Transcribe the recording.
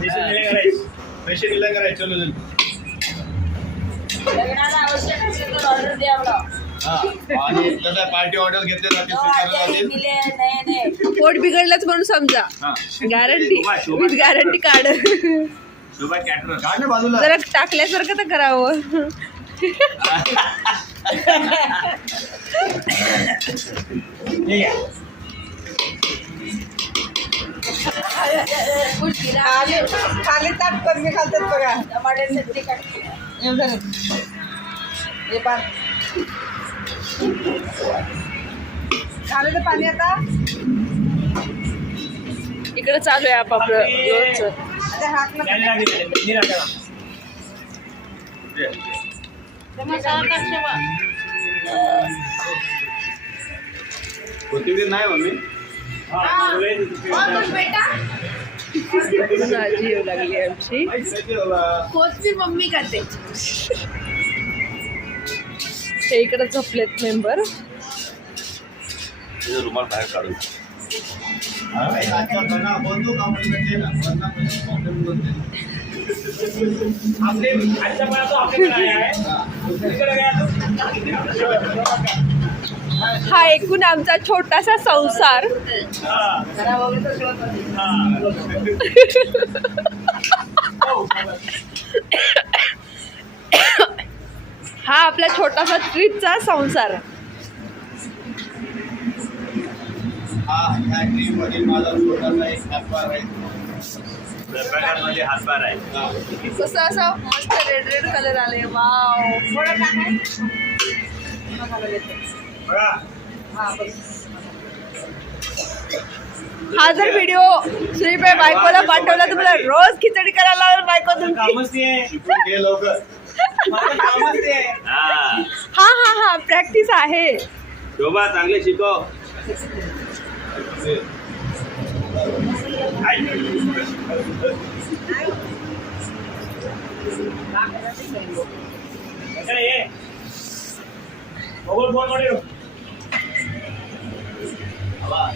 पैसे दिले करायचे चलो चल लग्नाला आवश्यक असेल तर ऑर्डर द्या मला. आणि कसं पार्टी ऑर्डर घेतले जातील स्वीकारले जातील. नाही पोट बिघडलंच म्हणून समजा. Guarantee with guarantee card. काढ ना बाजूला. जरा टाकल्यासारखं तर करावं. खाली ताट कमी घालतात बघा. टमाट्याचं ते काढते. हे पान झालं तर पाणी आता. इकडे चालू आहे आपापलं रोजचं. आता हात कोथिंबीर नाही मम्मी. भाजी येऊ लागली आमची. कोथिंबीर मम्मी करते. ते इकडे झोपलेत मेंबर. रुमाल बाहेर काढून हा एकूण आमचा छोटासा संसार. हा आपला छोटासा ट्रीपचा संसार. ह्या ट्रीप मधील माझा छोटासा एक हातभार आहे. मध्ये हातभार आहे. कसं असं मस्त रेड रेड कलर आले. वाव. हा जर व्हिडिओ सुनीलभाई बायकोला पाठवला तर मला रोज खिचडी करायला लावेल बायको तुमची. शिकून घे लवकर. हा हा हा प्रॅक्टिस आहे. शोभा चांगले शिकव. आवाज